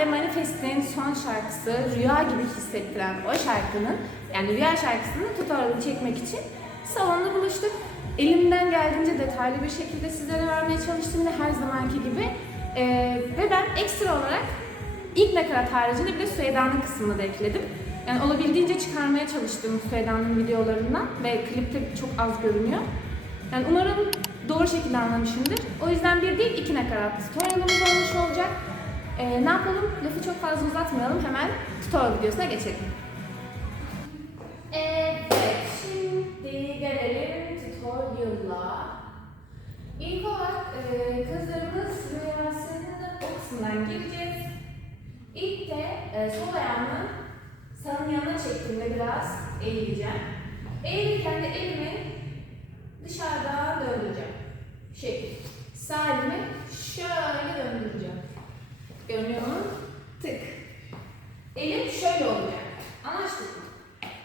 Şale Manifest'in son şarkısı Rüya gibi hissettiren o şarkının yani Rüya şarkısının tutorial'ını çekmek için salonda buluştuk. Elimden geldiğince detaylı bir şekilde sizlere vermeye çalıştım ve her zamanki gibi. Ee, ve ben ekstra olarak ilk nakarat haricinde bir de Süheyda'nın kısmını da ekledim. Yani olabildiğince çıkarmaya çalıştım Süheyda'nın videolarından ve klipte çok az görünüyor. Yani umarım doğru şekilde anlamışımdır. O yüzden bir değil iki nakarat tutorialımız olmuş olacak. Ee, ne yapalım? Lafı çok fazla uzatmayalım. Hemen tutorial videosuna geçelim. Evet, şimdi gelelim tutorial'a. İlk olarak e, kızlarımız rüyasının o kısmından gireceğiz. İlk de e, sol ayağımı sanın yanına çektiğimde biraz eğileceğim. Eğilirken de elimi dışarıdan döndüreceğim. Şekil. Sağ elimi şöyle döndüreceğim. Görünüyor mu? Tık. Elim şöyle olacak. Anlaştık mı?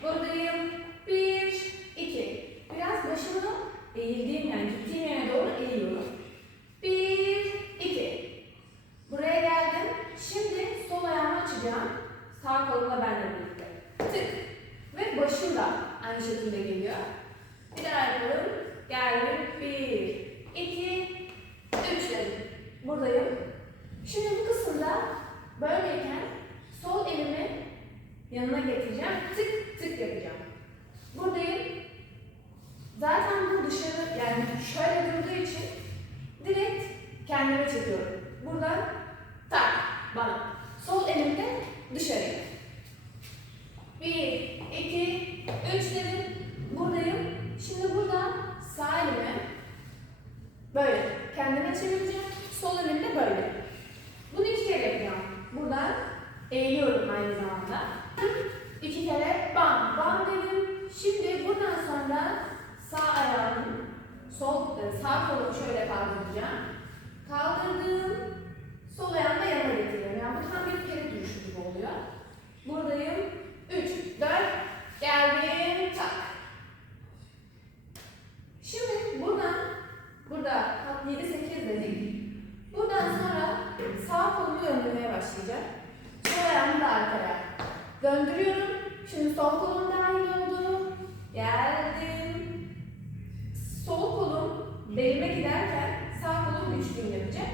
Buradayım. Bir, iki. Biraz başımı eğildiğim yani gittiğim yere doğru eğiyorum. Bir, iki. Buraya geldim. Şimdi sol ayağımı açacağım. Sağ kolumla benimle birlikte. Tık. Ve başım da aynı şekilde geliyor. Bir daha yapalım. Geldim. Bir, iki, üç dedim. Buradayım. Şimdi bu kısımda böyleyken sol elimi yanına getireceğim. Tık tık yapacağım. Buradayım. Zaten bu dışarı yani şöyle durduğu için direkt kendime çekiyorum. Buradan tak bana. Sol elimde dışarıya. Bir, iki, üç dedim. Buradayım. Şimdi burada sağ elimi böyle kendime çevireceğim. Sol elimde böyle. Bunu iki kere yapacağım. Buradan eğiliyorum aynı zamanda. İki kere bam bam dedim. Şimdi buradan sonra sağ ayağımın sol e, sağ kolumu şöyle kaldıracağım. Kaldırdım. Sol ayağımı da yana getiriyorum. Yani bu tam bir kere duruşu gibi oluyor. Buradayım. Üç, dört, geldim, tak. Şimdi buradan, burada 7-8 dedik. Buradan sonra sağ kolumu döndürmeye başlayacağım. Sol ayağımı da arkaya döndürüyorum. Şimdi sol kolum dahil oldu. Geldim. Sol kolum belime giderken sağ kolum üçlüğünü yapacak.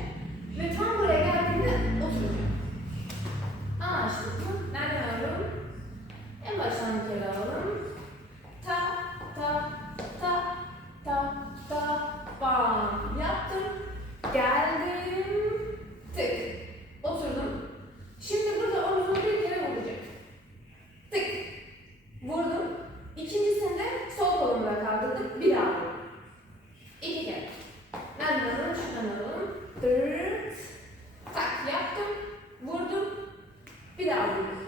Ve tam buraya geldiğimde oturacağım. Anlaştık mı? Nereden alalım? En baştan bir kere alalım. Ta, ta, ta, ta, ta, bam. Yaptım. Geldim. Tık. Oturdum. Şimdi burada omzumu bir kere vuracak. Tık. Vurdum. İkincisinde sol kolumla kaldırdım. Bir daha vurdum. İki kere. Nereden alalım? Şuradan alalım. Tırt. Tak yaptım. Vurdum. Bir daha vurdum.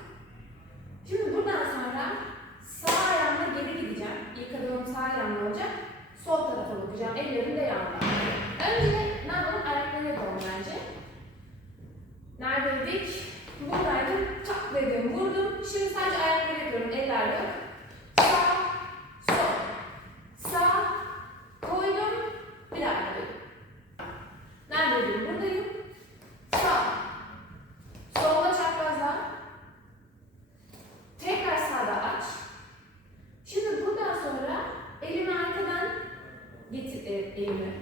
Şimdi buradan sonra sağ ayağımla geri gideceğim. İlk adımım sağ ayağımla olacak. Sol tarafa bakacağım. Ellerim de yanda. Önce ne yapalım? Ayakları yapalım bence. Neredeydik? Buradaydım. Tak dedim. Vurdum. Şimdi sadece ayakları yapıyorum. Eller yok. Sağ, sol. Sağ, koydum. Bir daha koydum. Neredeydim? Buradayım. Sağ. Solda çaprazla. Tekrar sağda aç. Şimdi buradan sonra elimi arkadan getir e, elimi.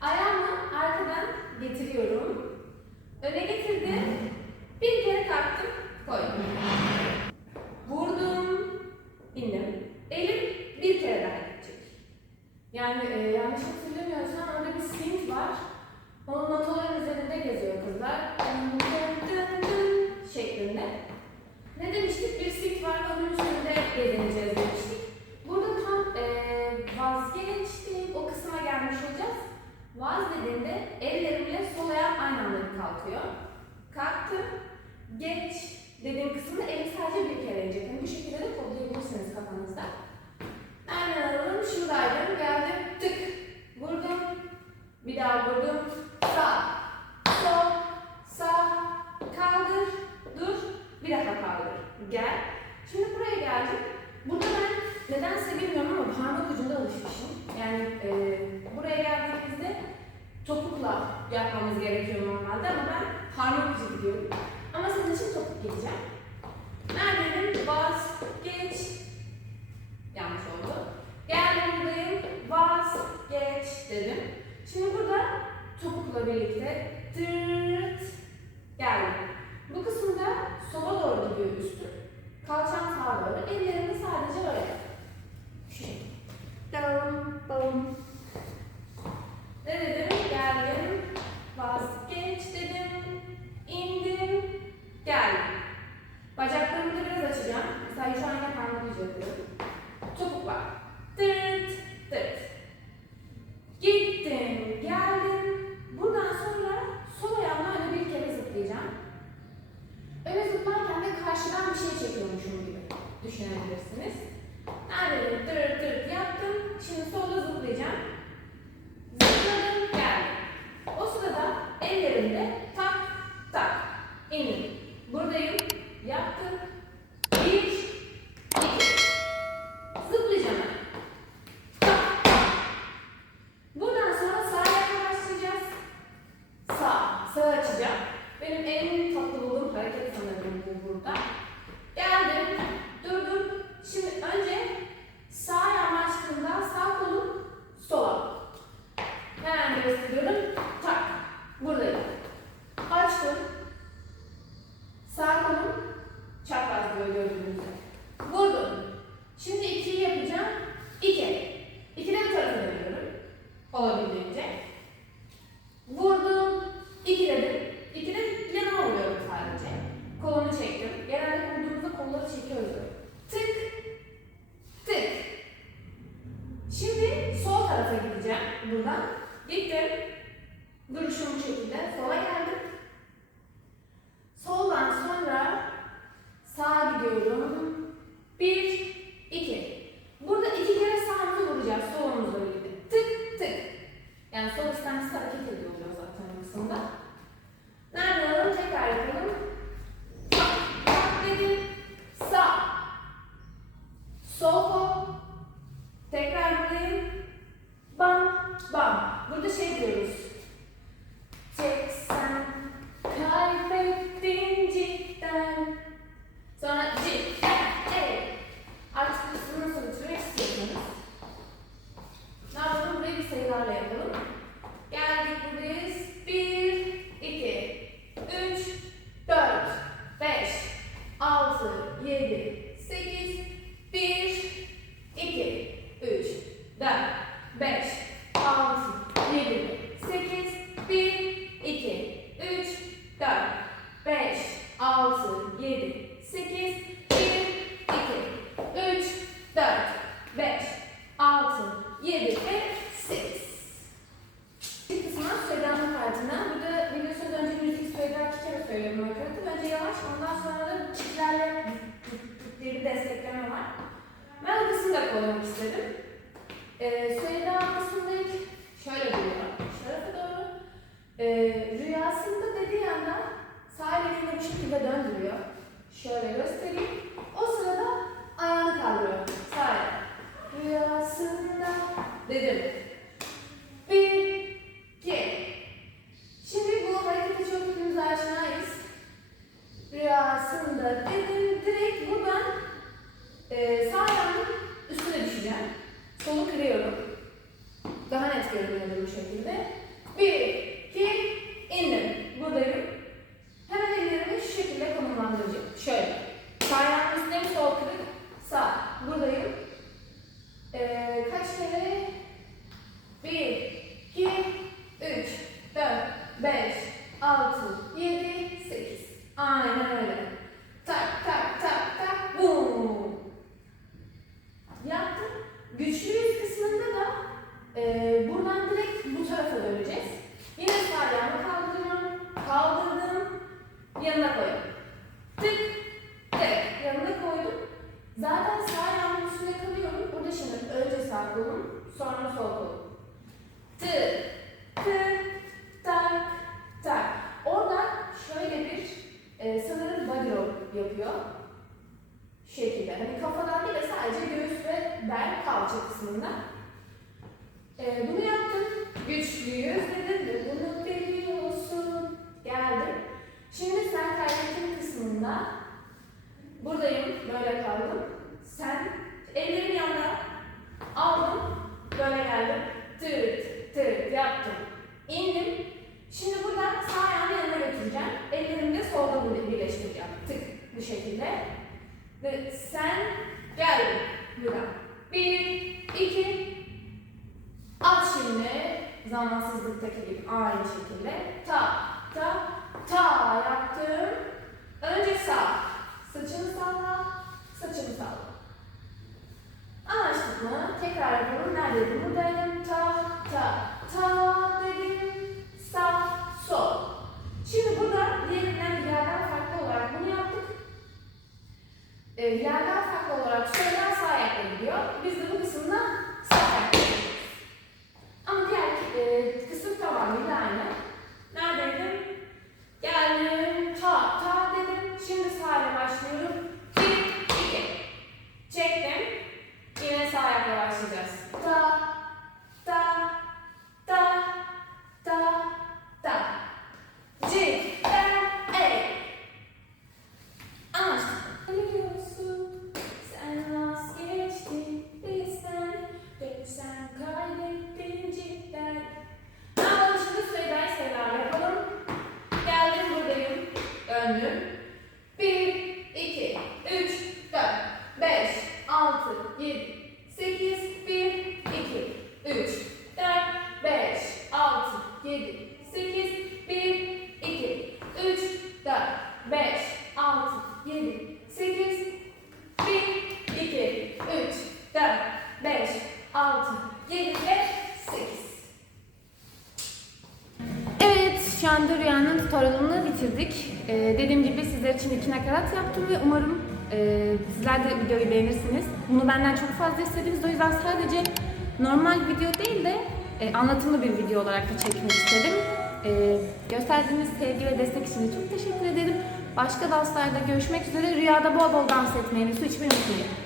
Ayağımı arkadan getiriyorum. Öne getirdim. Bir kere taktım, koydum. Vurdum, indim. Elim bir kere daha gidecek. Yani e, yanlış hatırlamıyorsam orada bir swing var. Onun notaların üzerinde geziyor kızlar. Dın şeklinde. Ne demiştik? Bir swing var, onun üzerinde gezineceğiz demiştik. Burada tam e, vazgeçtik, o kısma gelmiş olacağız. Vaz dediğinde ellerimle sol ayağım aynı anda bir kalkıyor. Kalktım, geç dediğim kısımda elim sadece bir kere inecek. Yani bu şekilde de kodlayabilirsiniz kafanızda. Nereden alalım? Şuradaydım, geldim, tık, vurdum, bir daha vurdum, sağ, sol, sağ, kaldır, dur, bir daha kaldır, gel. Şimdi buraya geldim. Burada ben nedense bilmiyorum ama parmak ucunda alışmışım. Yani e, buraya geldiğimizde topukla yapmamız gerekiyor normalde ama ben parmak ucu gidiyorum. Ama senin için topuk gideceğim. Neredeyim? Bas, geç. Yanlış oldu. Geldim buradayım. Bas, geç dedim. Şimdi burada topukla birlikte tırt geldim. Bu kısımda sola doğru gidiyor üstü. Kalçam sağa doğru. Ellerimi sadece öyle. Şu şekilde. Dam, bam. Ne dedim? Geldim. Vazgeç dedim. İndim. Geldim. Bacaklarımı da biraz açacağım. Mesela şu an yine parmak ucu yapıyorum. Topuk var. Tırt tırt. Gittim. Geldim. Buradan sonra sol ayağımla öyle bir kere zıplayacağım. Öyle zıplarken de karşıdan bir şey çekiyormuşum gibi düşünebilirsiniz. Neredeyim? Tırt tırt yaptım. Şimdi solda zıplayacağım. Zıpladım, geldim. O sırada ellerimde tak tak indim. Buradayım, yaptım. Bir, iki. Zıplayacağım. Tak tak. Sonra sağa başlayacağız. Sağ, sağ açacağım. Benim en tatlı bulduğum hareket sanırım bu burada. Geldim, durdum. Şimdi önce sağ ayağımı açtığımda sağ kolum sola. Hemen gösteriyorum. Tak. Buradayım. Açtım. Sağ kolum böyle gördüğünüz. Vurdum. Şimdi ikiyi yapacağım. İki. İkiden bu tarafa dönüyorum. Olabildiğince. Vurdum. İki dedim. İki de yanıma vuruyorum sadece. Kolumu çektim. Genelde vurduğumuzda kolları çekiyoruz. Tık. Tık. Şimdi sol tarafa gideceğim buradan. Gittim. Duruşum bu şekilde. Sola geldim. Soldan sonra sağa gidiyorum. Bir, iki. Burada iki kere sağımızı vuracağız solumuzla birlikte. Tık tık. Yani sol istemsiz hareket ediyor zaten o kısımda. Nerede olalım? Tekrar yapalım. Tak tak dedim. Sağ. Sol kol. Tekrar buradayım. Bam bam. Burada şey diyoruz. Tek sen kaybettin cidden. Sonra cidden. Evet. Artık bu kısmı nasıl bitirmek istiyorsanız. Ne yapalım? Burayı bir sayılarla yapalım. Geldik buradayız. Bir, iki, üç, dört, beş, altı, yedi, sekiz, bir, iki, üç, dört, beş, altı, yedi, sekiz, bir, iki, üç, dört, beş, altı, yedi, sekiz, bir, iki, üç, dört, beş, altı, yedi ve sekiz. Bir kısmına Süreyda'nın partına. Burada biliyorsunuz önce müzik Süreyda iki kere söylüyorum nakaratı. Önce yavaş ondan sonra da çiftlerle diye bir destekleme var. Ben o kısmı da koymak istedim. Ee, Süheyda aslında ilk şöyle diyor. Şu tarafa doğru. Ee, rüyasında dediği anda elini bu şekilde döndürüyor. Şöyle göstereyim. O sırada ayağını kaldırıyor. Sağ. Rüyasında dedim. Bir, iki. Şimdi bu harekete çok hepimiz aşinayız. Rüyasında dedim direkt buradan e, sağ ayağımın üstüne düşeceğim. Solu kırıyorum. Daha net görünüyordur bu şekilde. Bir, Sonra sol kol. Tık, tık, tak, tak. Orada şöyle bir e, sanırım body yapıyor. Şekilde. Hani kafadan değil de sadece göğüs ve bel kalça kısmında. E, bunu yaptım. Güçlüyüz dedim de bunun belli. Geldim. Şimdi sen kaydettiğin kısmında buradayım. Böyle kaldım. Sen ellerin yanına al geldim. Tırt tırt yaptım. İndim. Şimdi buradan sağ ayağımı yanına götüreceğim. Ellerimi de solda birleştireceğim. Tık bu şekilde. Ve sen geldin buradan. Bir, iki. At şimdi. Zamansızlıktaki gibi aynı şekilde. Ta, ta, ta yaptım. Önce sağ. Saçını salla, saçını salla. Anlaştık mı? Tekrar yapalım. Neredeydim? Buradaydım. Ta, ta, ta dedim. Sağ, sol. Şimdi burada diğerinden yerden farklı olarak bunu yaptık. E, yerden farklı olarak söyler sağ ayakla gidiyor. Biz de bu kısımda sağ ayakla gidiyoruz. Ama diğer e, kısım tamamıyla aynı. Neredeydim? Geldim. Ta, ta dedim. Şimdi sağ ile başlıyorum. Bir, iki. Çektim. Yine sağ ayakla başlayacağız. Ta, ta, ta, ta, ta. C, ben, e. Anlaştık. Biliyorsun, sen vazgeçtin bizden ve sen kaybettin cidden. Ne yapalım şimdi Süheyda'yı Sevda'yla yapalım. Geldim buradayım. Döndüm. Bir, iki, üç, dört, beş, altı, yedi, sekiz, bir, iki, üç, dört, beş, altı, yedi, sekiz, bir, iki, üç, dört, beş, altı, yedi, sekiz, bir, iki, üç, dört, beş, altı, yedi ve sekiz. Evet, şu anda rüyanın tutorialını bitirdik. Ee, dediğim gibi sizler için iki nakarat yaptım ve umarım e, sizler de videoyu beğenirsiniz. Bunu benden çok fazla istediniz. O yüzden sadece normal video değil de e, anlatımlı bir video olarak da çekmek istedim. E, gösterdiğiniz sevgi ve destek için de çok teşekkür ederim. Başka danslarda görüşmek üzere. Rüyada bol bol dans etmeyi su içmeyi unutmayın.